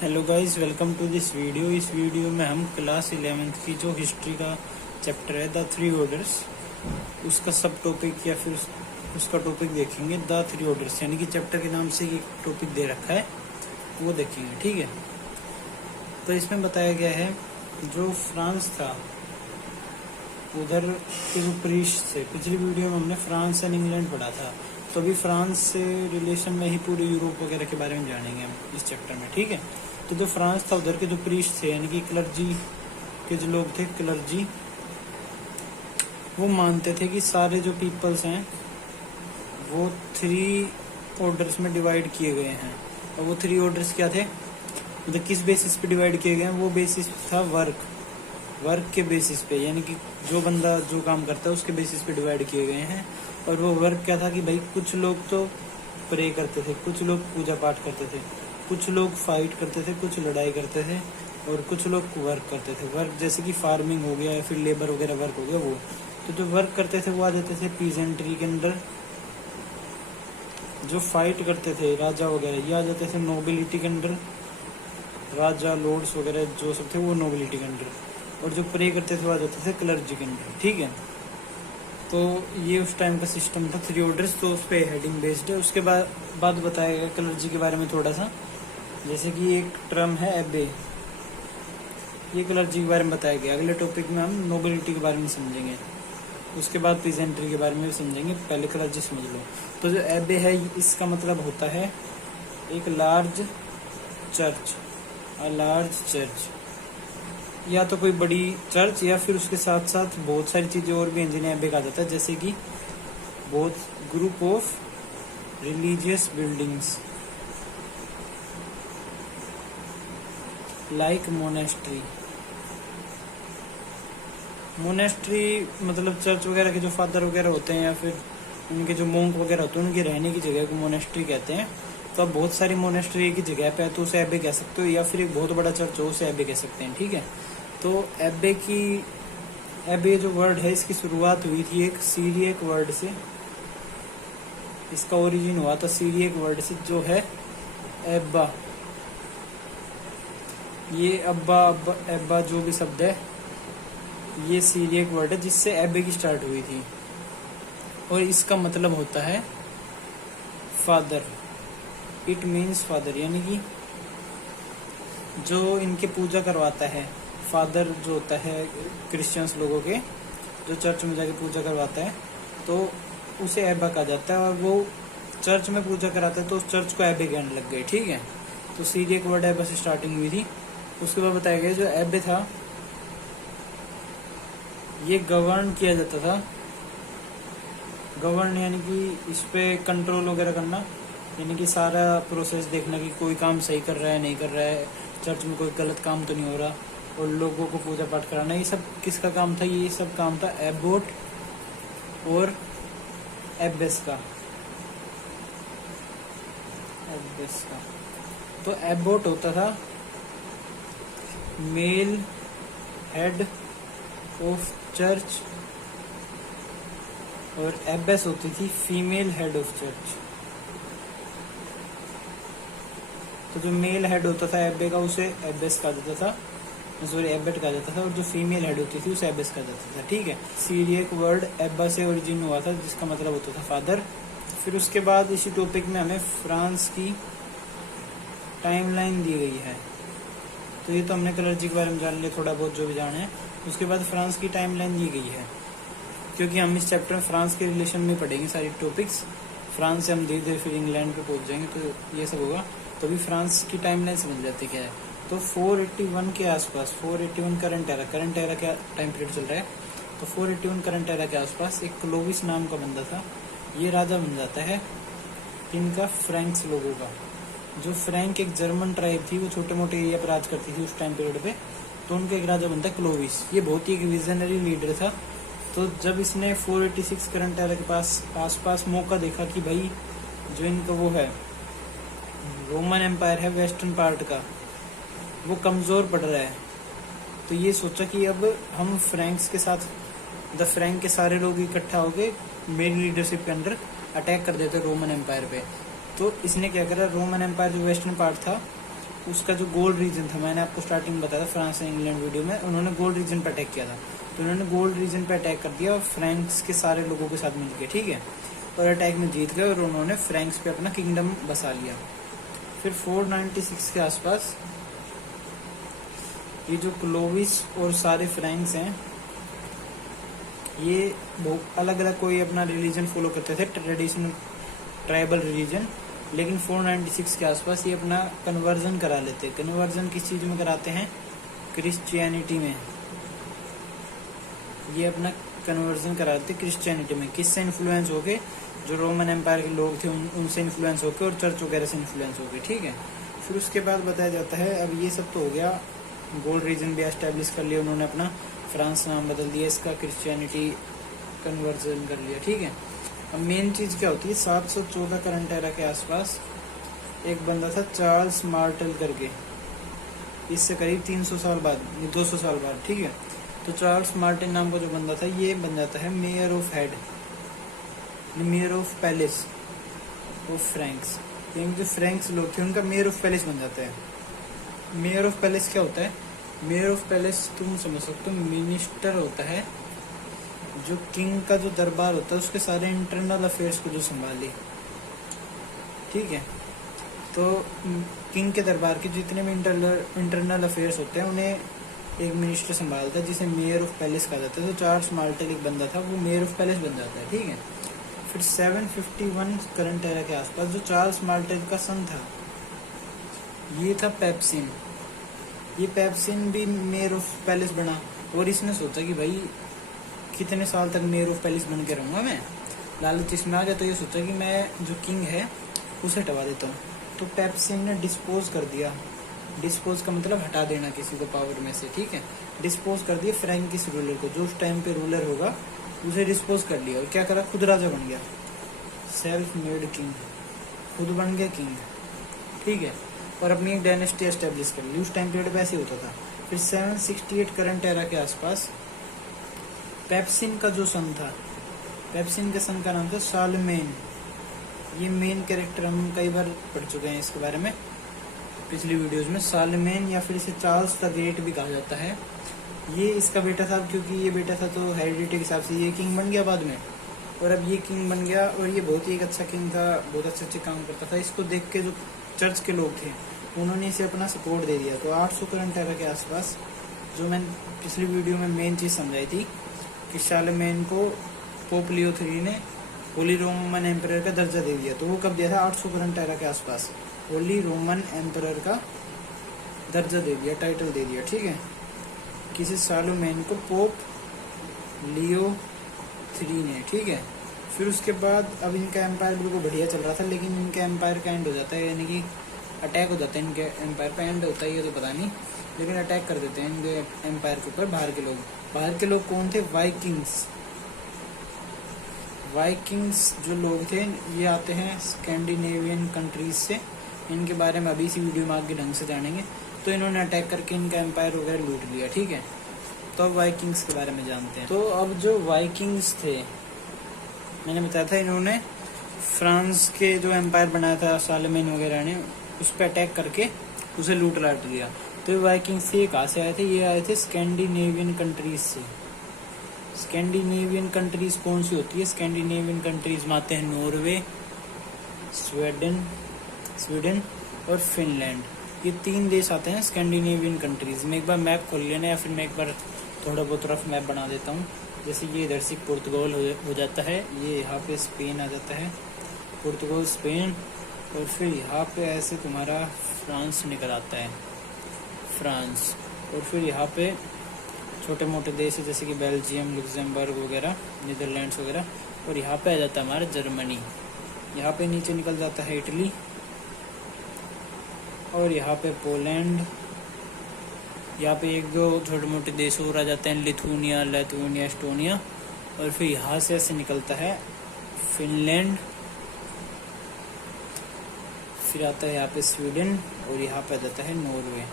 Hello guys, welcome to this video. इस video में हम क्लास 11th की जो हिस्ट्री का चैप्टर है द थ्री ऑर्डर्स, उसका सब टॉपिक या फिर उसका टॉपिक देखेंगे। द थ्री ऑर्डर्स यानी कि चैप्टर के नाम से ये टॉपिक दे रखा है, वो देखेंगे। ठीक है, तो इसमें बताया गया है जो फ्रांस था उधर के जो पृष्ठ से, पिछली वीडियो में हमने फ्रांस एंड इंग्लैंड पढ़ा था, तो अभी फ्रांस से रिलेशन में ही पूरे यूरोप वगैरह के बारे में जानेंगे हम इस चैप्टर में। ठीक है, तो जो फ्रांस था उधर के जो पृष्ठ थे यानी कि क्लर्जी के जो लोग थे, क्लर्जी, वो मानते थे कि सारे जो पीपल्स हैं वो थ्री ऑर्डर्स में डिवाइड किए गए हैं। और वो थ्री ऑर्डर्स क्या थे, मतलब किस बेसिस पे डिवाइड किए गए हैं? वो बेसिस था वर्क के बेसिस पे, यानी कि जो बंदा जो काम करता है उसके बेसिस पे डिवाइड किए गए हैं। और वो वर्क क्या था कि भाई कुछ लोग तो प्रे करते थे, कुछ लोग पूजा पाठ करते थे, कुछ लोग फाइट करते थे, कुछ लड़ाई करते थे, और कुछ लोग वर्क करते थे। वर्क जैसे कि फार्मिंग हो गया या फिर लेबर वगैरह वर्क हो गया वो। तो जो वर्क करते थे वो आ जाते थे पीजेंट्री के अंदर। जो फाइट करते थे राजा वगैरह, ये आ जाते थे नोबिलिटी के अंदर। राजा लॉर्ड्स वगैरह जो सब थे वो नोबिलिटी के अंदर। और जो प्रे करते थे वो आ जाते थे क्लर्जी के अंदर। ठीक है, तो ये उस टाइम का सिस्टम था थ्री ऑर्डर्स, तो उस पर हेडिंग बेस्ड है। उसके बाद बताया गया क्लर्जी के बारे में थोड़ा सा, जैसे कि एक टर्म है एबे, ये क्लर्जी के बारे में बताया गया। अगले टॉपिक में हम नोबिलिटी के बारे में समझेंगे, उसके बाद पीजेंट्री के बारे में भी समझेंगे। पहले क्लर्जी समझ लो। तो जो एबे है इसका मतलब होता है एक large church, a large church, या तो कोई बड़ी चर्च या फिर उसके साथ साथ बहुत सारी चीजें और भी हैं जिन्हें एबे कहा जाता है, जैसे कि बहुत group of religious buildings like monastery. Monastery मतलब चर्च वगैरह के जो फादर वगैरह होते हैं या फिर उनके जो मोंक वगैरह होते हैं उनकी रहने की जगह को मोनेस्ट्री कहते हैं। तो अब बहुत सारी मोनेस्ट्री एक ही जगह पे है तो उसे एबे कह सकते हो, या फिर एक बहुत बड़ा चर्च हो उसे एबे कह सकते हैं। ठीक है, तो एबे जो वर्ड है इसकी शुरुआत हुई थी एक सीरियक वर्ड से। इसका ओरिजिन हुआ था सीरियक वर्ड से जो है एब्बा। ये एब्बा जो भी शब्द है ये सीरियक वर्ड है जिससे एबे की स्टार्ट हुई थी। और इसका मतलब होता है फादर। इट मीन्स फादर, यानी कि जो इनके पूजा करवाता है, फादर जो होता है क्रिश्चियंस लोगों के, जो चर्च में जाके पूजा करवाता है तो उसे एबा कहा जाता है। और वो चर्च में पूजा कराता है तो उस चर्च को एबे कहने लग गए। ठीक है, तो सीरियक वर्ड एबा से स्टार्टिंग हुई थी। उसके बाद बताया गया जो एबे था ये गवर्न किया जाता था। गवर्न यानी कि इस पे कंट्रोल वगैरह करना, यानी कि सारा प्रोसेस देखना कि कोई काम सही कर रहा है नहीं कर रहा है, चर्च में कोई गलत काम तो नहीं हो रहा, और लोगों को पूजा पाठ कराना, ये सब किसका काम था? ये सब काम था एबोट और एबेस का। तो एबोट होता था मेल हेड ऑफ चर्च और एबेस होती थी फीमेल हेड ऑफ चर्च। तो जो मेल हेड होता था एबे का उसे एबेस कहा जाता था, सॉरी एबेट कहा जाता था, और जो फीमेल हेड होती थी उसे एबेस कहा जाता था। ठीक है, सीरियक वर्ड एब्बा से ओरिजिन हुआ था जिसका मतलब होता था फादर। फिर उसके बाद इसी टॉपिक में हमें फ्रांस की टाइमलाइन दी गई है। तो ये तो हमने क्लर्जी के बारे में जान लिया थोड़ा बहुत जो भी जाने हैं। उसके बाद फ्रांस की टाइमलाइन दी गई है, क्योंकि हम इस चैप्टर में फ्रांस के रिलेशन में पढ़ेंगे सारी टॉपिक्स। फ्रांस से हम धीरे धीरे फिर इंग्लैंड पे पहुंच जाएंगे, तो ये सब होगा। तो अभी फ्रांस की टाइमलाइन समझ जाते क्या है। तो 481 के आसपास, 481 करंट एरा क्या टाइम पीरियड चल रहा है, तो 481 करंट एरा के आसपास एक क्लोविस नाम का बंदा था, ये राजा बन जाता है इनका फ्रैंक्स लोगों का। जो फ्रैंक एक जर्मन ट्राइब थी, वो छोटे मोटे एरिया पर राज करती थी उस टाइम पीरियड पे, तो उनका एक राजा बनता है क्लोविस। ये बहुत ही एक विजनरी लीडर था। तो जब इसने 486 करंट एरा के पास आसपास मौका देखा कि भाई जो इनका वो है रोमन एम्पायर है वेस्टर्न पार्ट का, वो कमजोर पड़ रहा है, तो ये सोचा कि अब हम फ्रैंक्स के साथ, द फ्रैंक के सारे लोग इकट्ठा होके मेरी लीडरशिप के अंडर अटैक कर देते रोमन एम्पायर पे। तो इसने क्या करा, रोमन एम्पायर जो वेस्टर्न पार्ट था उसका जो गोल्ड रीजन था, मैंने आपको स्टार्टिंग में बताया था फ्रांस एंड इंग्लैंड वीडियो में, उन्होंने गोल्ड रीजन पर अटैक किया था। तो उन्होंने गोल्ड रीजन पर अटैक कर दिया और फ्रैंक्स के सारे लोगों के साथ मिल गए, ठीक है, और अटैक में जीत गए और उन्होंने फ्रैंक्स पे अपना किंगडम बसा लिया। फिर 496 के आसपास ये जो क्लोविस और सारे फ्रैंक्स हैं, ये बहुत अलग अलग कोई अपना रिलीजन फॉलो करते थे, ट्रेडिशनल ट्राइबल रिलीजन, लेकिन 496 के आसपास ये अपना कन्वर्जन करा लेते। कन्वर्जन किस चीज़ में कराते हैं? क्रिश्चियनिटी में। ये अपना कन्वर्जन कराते क्रिश्चियनिटी में। किससे इन्फ्लुएंस हो गए? जो रोमन एम्पायर के लोग थे उनसे इन्फ्लुएंस होकर और चर्च वगैरह से इन्फ्लुएंस हो गए, ठीक है। फिर उसके बाद बताया जाता है, अब ये सब तो हो गया, गोल्ड रीजन भी एस्टेब्लिश कर लिया उन्होंने, अपना फ्रांस नाम बदल दिया, इसका क्रिश्चियनिटी कन्वर्जन कर लिया, ठीक है। अब मेन चीज़ क्या होती है, 714 करंट एरा के आसपास एक बंदा था चार्ल्स मार्टेल करके, इससे करीब 300 साल बाद, 200 साल बाद, ठीक है। तो चार्ल्स मार्टिन नाम का जो बंदा था, ये बन जाता है mayor of head, mayor of palace of Franks. जो फ्रैंक्स लोग थे उनका मेयर ऑफ पैलेस बन जाता है। मेयर ऑफ पैलेस क्या होता है? मेयर ऑफ पैलेस तुम समझ सकते हो, मिनिस्टर होता है जो किंग का जो दरबार होता है उसके सारे इंटरनल अफेयर्स को जो संभाले, ठीक है। तो किंग के दरबार के जितने भी इंटरनल अफेयर्स होते हैं उन्हें एक मिनिस्टर संभालता है, जिसे मेयर ऑफ पैलेस कहा जाता है। तो चार्ल्स मार्टेल एक बंदा था, वो मेयर ऑफ पैलेस बन जाता है, ठीक है। फिर 751 करंट एरा के आसपास जो चार्ल्स मार्टेल का सन था, ये था पेप्सिन। ये पेप्सिन भी मेयर ऑफ पैलेस बना और इसने सोचा कि भाई कितने साल तक मेयर ऑफ पैलेस बन के रहूँगा मैं, लालच इसमें आ गया। तो ये सोचा कि मैं जो किंग है उसे हटवा देता हूँ। तो पेप्सिन ने डिस्पोज कर दिया, डिस्पोज का मतलब हटा देना किसी को पावर में से, ठीक है। डिस्पोज कर दिया फ्रैंकिश रूलर को, जो उस टाइम पे रूलर होगा उसे डिस्पोज कर लिया और क्या करा, खुद राजा बन गया, सेल्फ मेड किंग, खुद बन गया किंग, ठीक है, और अपनी एक डायनेस्टी एस्टेब्लिश कर ली। उस टाइम पीरियड पे ऐसे होता था। फिर 768 करंट एरा के आसपास पेप्सिन का जो सन था, पेप्सिन के सन का नाम था शारलेमेन। ये मेन कैरेक्टर हम कई बार पढ़ चुके हैं इसके बारे में पिछली वीडियोस में। शारलेमेन या फिर इसे चार्ल्स द ग्रेट भी कहा जाता है। ये इसका बेटा था, क्योंकि ये बेटा था तो हेरिडिटी के हिसाब से ये किंग बन गया बाद में, और अब ये किंग बन गया और ये बहुत ही एक अच्छा किंग था, बहुत अच्छे काम करता था। इसको देख के जो चर्च के लोग थे उन्होंने इसे अपना सपोर्ट दे दिया। तो 800 करंट एरा के आसपास, जो मैंने पिछली वीडियो में मेन चीज़ समझाई थी कि शारलेमेन को पोप लियो III ने होली रोमन एम्परर का दर्जा दे दिया। तो वो कब दिया था? 800 करंट एरा के आसपास होली रोमन एम्परर का दर्जा दे दिया, टाइटल दे दिया, ठीक है। किसी शारलेमेन को पोप लियो III ने, ठीक है। फिर उसके बाद अब इनका एम्पायर बिल्कुल बढ़िया चल रहा था, लेकिन इनका एम्पायर का एंड हो जाता है, यानी कि अटैक हो जाता है इनके एम्पायर पे। एंड होता है ये तो पता नहीं, लेकिन अटैक कर देते हैं इनके एम्पायर के ऊपर बाहर के लोग। बाहर के लोग कौन थे? वाइकिंग्स। वाइकिंग्स जो लोग थे ये आते हैं स्कैंडिनेवियन कंट्रीज से। इनके बारे में अभी इसी वीडियो में आगे ढंग से जानेंगे। तो इन्होंने अटैक करके इनका एम्पायर वगैरह लूट लिया, ठीक है। तो अब वाइकिंग्स के बारे में जानते हैं। तो अब जो वाइकिंग्स थे, मैंने बताया था इन्होंने फ्रांस के जो एम्पायर बनाया था शारलेमेन वगैरह ने, उस पर अटैक करके उसे लूट लाट लिया। तो ये वाइकिंग्स थे, कहाँ से आए थे? ये आए थे स्कैंडिनेवियन कंट्रीज से। स्कैंडिनेवियन कंट्रीज कौन सी होती है? स्कैंडिनेवियन कंट्रीज में आते हैं नॉर्वे, स्वीडन और फिनलैंड। ये 3 देश आते हैं स्कैंडिनेवियन कंट्रीज में। एक बार मैप खोल लेना, या फिर मैं एक बार थोड़ा बहुत रफ मैप बना देता हूँ। जैसे ये इधर से पुर्तगाल हो जाता है, ये यहाँ पे स्पेन आ जाता है, पुर्तगाल स्पेन, और फिर यहाँ पे ऐसे तुम्हारा फ्रांस निकल आता है, फ्रांस। और फिर यहाँ पे छोटे मोटे देश है जैसे कि बेल्जियम, लुक्सेमबर्ग वगैरह, नीदरलैंड्स वगैरह, और यहाँ पे आ जाता है हमारा जर्मनी। यहाँ पे नीचे निकल जाता है इटली, और यहाँ पे पोलैंड। यहाँ पे 1-2 छोटे मोटे देश और आ जाते हैं, लिथुनिया, एस्टोनिया, और फिर यहाँ से ऐसे निकलता है फिनलैंड, फिर आता है यहाँ पे स्वीडन, और यहाँ पे आ जाता है नॉर्वे।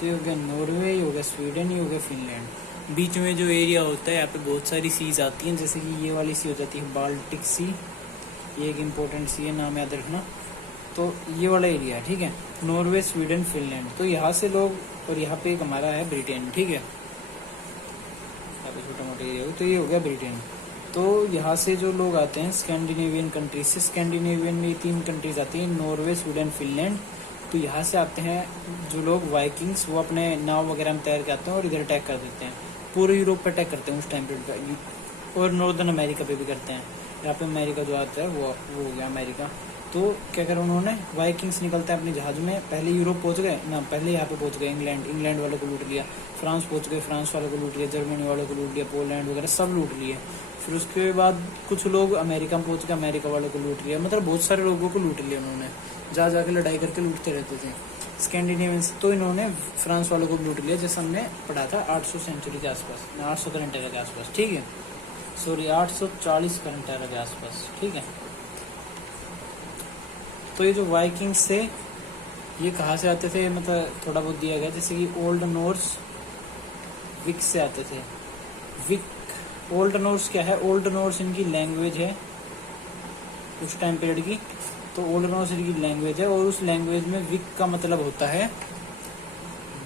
तो ये हो गया नॉर्वे, ये हो गया स्वीडन, ये हो गया फिनलैंड। बीच में जो एरिया होता है यहाँ पे बहुत सारी सीज आती हैं, जैसे कि ये वाली सी हो जाती है बाल्टिक सी, ये एक इम्पोर्टेंट सी है, नाम याद रखना। तो ये वाला एरिया है, ठीक है, नॉर्वे, स्वीडन, फिनलैंड। तो यहाँ से लोग, और यहाँ पे एक हमारा है ब्रिटेन, ठीक है, यहाँ पे छोटा मोटा एरिया हो, तो ये हो गया ब्रिटेन। तो यहाँ से जो लोग आते हैं स्कैंडिनेवियन कंट्रीज से, स्कैंडिनेवियन में 3 कंट्रीज आती हैं, नॉर्वे, स्वीडन, फिनलैंड। तो यहाँ से आते हैं जो लोग वाइकिंग्स, वो अपने नाव वगैरह में तैयार करते हैं और इधर अटैक कर देते हैं, पूरे यूरोप पे अटैक करते हैं उस टाइम पे, और नॉर्दर्न अमेरिका पे भी करते हैं। यहाँ पे अमेरिका जो आता है वो हो गया अमेरिका। तो क्या करा उन्होंने, वाइकिंग्स निकलते हैं अपने जहाज में, पहले यूरोप पहुंच गए ना, पहले यहाँ पे पहुंच गए इंग्लैंड वालों को लूट लिया, फ्रांस पहुंच गए, फ्रांस वालों को लूट लिया, जर्मनी वालों को लूट लिया, पोलैंड वगैरह सब लूट लिए। फिर उसके बाद कुछ लोग अमेरिका में पहुंच गए, अमेरिका वालों को लूट लिया, मतलब बहुत सारे लोगों को लूट लिया उन्होंने, जा जाके लड़ाई करके लूटते रहते थे स्कैंडिनेवियंस। तो इन्होंने फ्रांस वालों को लूट लिया, जैसे हमने पढ़ा था 800 सेंचुरी के आसपास, 800 करंट एरा के आसपास, ठीक है, सॉरी 840 करंट एरा के आसपास, ठीक है। तो ये जो वाइकिंग्स थे ये कहाँ से आते थे, मतलब थोड़ा बहुत दिया गया, जैसे कि ओल्ड नॉर्स विक से आते थे। विक, ओल्ड नॉर्स क्या है, ओल्ड नॉर्स इनकी लैंग्वेज है उस टाइम पीरियड की। तो ओल्ड नॉर्स इनकी लैंग्वेज है, और उस लैंग्वेज में विक का मतलब होता है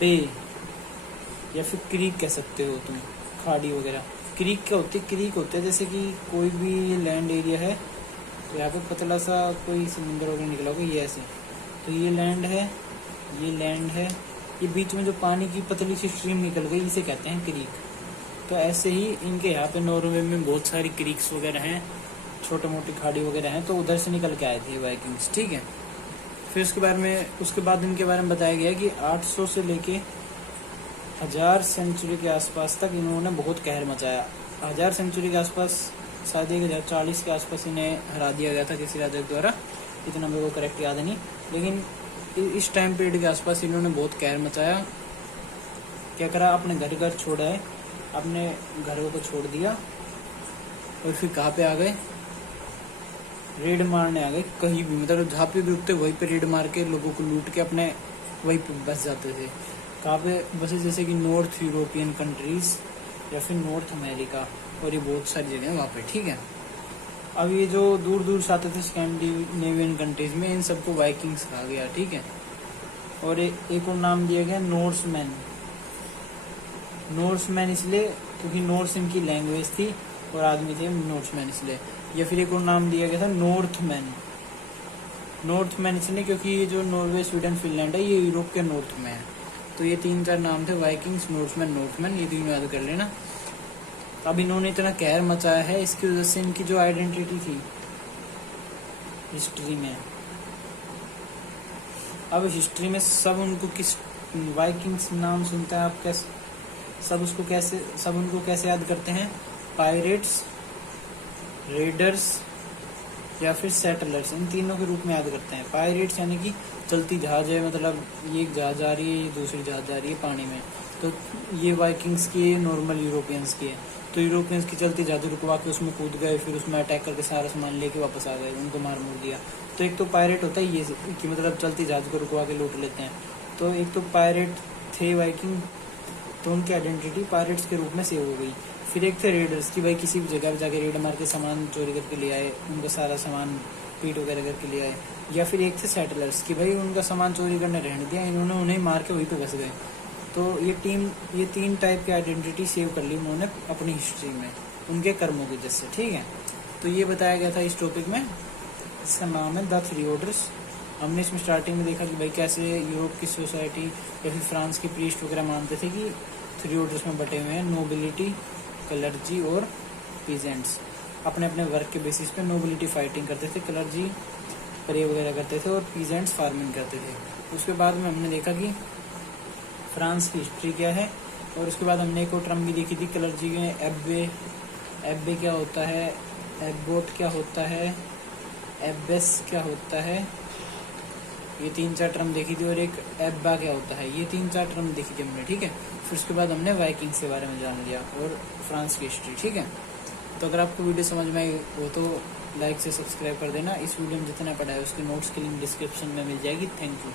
बे, या फिर क्रीक कह सकते हो तुम, खाड़ी वगैरह। क्रीक क्या होती है, क्रीक होते हैं जैसे कि कोई भी लैंड एरिया है, तो यहाँ पे पतला सा कोई समुद्र वगैरह निकला होगा, ये ऐसे, तो ये लैंड है, ये लैंड है, ये बीच में जो पानी की पतली सी स्ट्रीम निकल गई, इसे कहते हैं क्रीक। तो ऐसे ही इनके यहाँ पे नॉर्वे में बहुत सारी क्रीक्स वगैरह हैं, छोटे मोटी खाड़ी वगैरह हैं, तो उधर से निकल के आए थे वाइकिंग्स, ठीक है। फिर उसके बाद इनके बारे में बताया गया कि 800 से लेके 1000 सेंचुरी के आसपास तक इन्होंने बहुत कहर मचाया। 1000 सेंचुरी के आसपास, शायद 1040 के आसपास इन्हें हरा दिया गया था किसी राजा द्वारा, इतना मेरे को करेक्ट याद नहीं, लेकिन इस टाइम पीरियड के आसपास इन्होंने बहुत कहर मचाया। क्या करा, अपने घर छोड़ा है, अपने घरों को छोड़ दिया, और फिर कहाँ पे आ गए, रेड मारने आ गए कहीं भी, मतलब जहाँ पे भी रुकते वहीं पे रेड मार के लोगों को लूट के अपने वहीं पे बस जाते थे। कहाँ पे बसे, जैसे कि नॉर्थ यूरोपियन कंट्रीज या फिर नॉर्थ अमेरिका, और ये बहुत सारी जगह वहाँ पे, ठीक है। अब ये जो दूर दूर से आते थे स्कैंडिनेवियन कंट्रीज में, इन सबको वाइकिंग्स कहा गया, ठीक है। और एक और नाम दिया गया नॉर्समैन। नॉर्समैन इसलिए क्योंकि नॉर्स इनकी लैंग्वेज थी और आदमी थे नॉर्समैन इसलिए। या फिर एक और नाम दिया गया था नॉर्थमैन। नॉर्थमैन इसलिए क्योंकि ये जो नॉर्वे, स्वीडन, फिनलैंड है, ये यूरोप के नॉर्थ में है। तो ये 3-4 नाम थे, वाइकिंग्स, नॉर्थमैन, ये तीनों याद कर लेना। अब इन्होंने इतना कहर मचाया है, इसकी वजह से इनकी जो आइडेंटिटी थी हिस्ट्री में, अब हिस्ट्री में सब उनको किस वाइकिंग्स नाम सुनता है आप, कैसे सब उनको कैसे याद करते हैं, पायरेट्स, रेडर्स या फिर सेटलर्स, इन तीनों के रूप में याद करते हैं। पायरेट्स यानी कि चलती जहाज है, मतलब ये एक जहाज आ रही है, ये दूसरी जहाज आ रही है पानी में, तो ये वाइकिंग्स की है, नॉर्मल यूरोपियंस की है। तो यूरोपियंस की चलती जहाज रुकवा के उसमें कूद गए, फिर उसमें अटैक करके सारा सामान लेके वापस आ गए, उनको मार मुर दिया। तो एक तो पायरेट होता है ये कि मतलब चलती जहाज को रुकवा के लूट लेते हैं। तो एक तो पायरेट थे वाइकिंग, तो उनकी आइडेंटिटी पायरेट्स के रूप में सेव हो गई। फिर एक थे रेडर्स की भाई किसी भी जगह पर जाके रेड मार के सामान चोरी करके ले आए, उनका सारा सामान पीट वगैरह करके ले आए। या फिर एक थे सेटलर्स की भाई उनका सामान चोरी करने रहने दिया, इन्होंने उन्हें मार के वहीं पे बस गए। तो ये 3 टाइप की आइडेंटिटी सेव कर ली उन्होंने अपनी हिस्ट्री में, उनके कर्मों की वजह से, ठीक है। तो ये बताया गया था इस टॉपिक में, इसका नाम है द 3 ऑर्डर्स। हमने इसमें स्टार्टिंग में देखा कि भाई कैसे यूरोप की सोसाइटी या फिर फ्रांस की प्रीस्ट वगैरह मानते थे कि 3 ऑर्डर्स में बटे हुए हैं, नोबिलिटी, क्लर्जी और पीजेंट्स। अपने अपने वर्क के बेसिस पे नोबिलिटी फाइटिंग करते थे, क्लर्जी प्रे वगैरह करते थे और पीजेंट्स फार्मिंग करते थे। उसके बाद में हमने देखा कि फ्रांस की हिस्ट्री क्या है, और उसके बाद हमने एक और टर्म भी देखी थी क्लर्जी में, एब्बे क्या होता है, एब्बोट क्या होता है, एब्बेस क्या होता है, ये 3-4 टर्म देखी थी। और एक एब्बा क्या होता है, ये 3-4 टर्म देखी थी हमने, ठीक है। फिर उसके बाद हमने वाइकिंग्स के बारे में जान लिया और फ्रांस की हिस्ट्री, ठीक है। तो अगर आपको वीडियो समझ में आई हो तो लाइक से सब्सक्राइब कर देना। इस वीडियो में जितना पढ़ा है उसके नोट्स की लिंक डिस्क्रिप्शन में मिल जाएगी। Thank you.